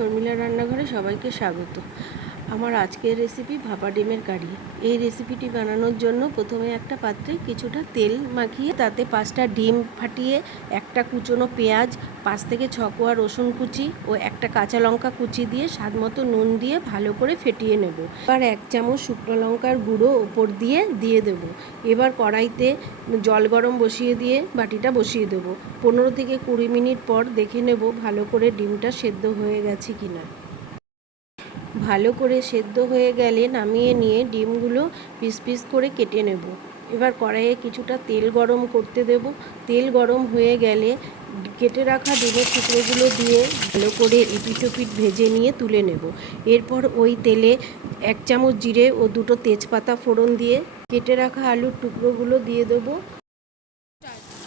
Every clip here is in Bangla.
শর্মিলা রান্নাঘরে সবাইকে স্বাগত। আমার আজকের রেসিপি ভাপা ডিমের কারি। এই রেসিপিটি বানানোর জন্য প্রথমে একটা পাত্রে কিছুটা তেল মাখিয়ে তাতে 5টা ডিম ফাটিয়ে, একটা কুচনো পেঁয়াজ, 5 থেকে 6 কোয়া রসুন কুচি ও একটা কাঁচা লঙ্কা কুচি দিয়ে স্বাদ মতো নুন দিয়ে ভালো করে ফেটিয়ে নেব। এবার 1 চামচ শুকনো লঙ্কার গুঁড়ো ওপর দিয়ে দেব। এবার কড়াইতে জল গরম বসিয়ে দিয়ে বাটিটা বসিয়ে দেব। 15 থেকে 20 মিনিট পর দেখে নেব ভালো করে ডিমটা সেদ্ধ হয়ে গেছে কিনা। ভালো করে সেদ্ধ হয়ে গেলে নামিয়ে নিয়ে ডিমগুলো পিস পিস করে কেটে নেব। এবার কড়াইয়ে কিছুটা তেল গরম করতে দেব। তেল গরম হয়ে গেলে কেটে রাখা ডিমের টুকরোগুলো দিয়ে ভালো করে এপিট ওপিট ভেজে নিয়ে তুলে নেব। এরপর ওই তেলে 1 চামচ জিরে ও 2টো তেজপাতা ফোড়ন দিয়ে কেটে রাখা আলুর টুকরোগুলো দিয়ে দেবো।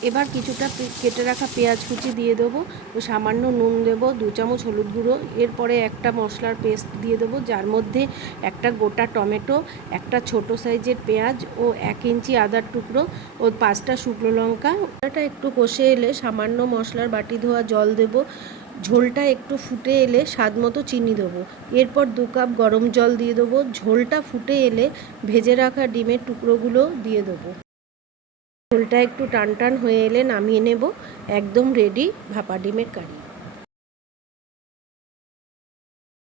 এবার কিছুটা কেটে রাখা পেঁয়াজ কুচি দিয়ে দেবো ও সামান্য নুন দেবো, 2 চামচ হলুদ গুঁড়ো। এরপরে একটা মশলার পেস্ট দিয়ে দেবো, যার মধ্যে একটা গোটা টমেটো, একটা ছোট সাইজের পেঁয়াজ ও 1 ইঞ্চি আদার টুকরো ও 5টা শুকনো লঙ্কা। ওটা একটু কষে এলে সামান্য মশলার বাটি ধোয়া জল দেবো। ঝোলটা একটু ফুটে এলে স্বাদ মতো চিনি দেবো। এরপর 2 কাপ গরম জল দিয়ে দেবো। ঝোলটা ফুটে এলে ভেজে রাখা ডিমের টুকরোগুলো দিয়ে দেবো। ঝোলটা একটু টান টান হয়ে এলে নামিয়ে নেব। একদম রেডি ভাপা ডিমের কারি।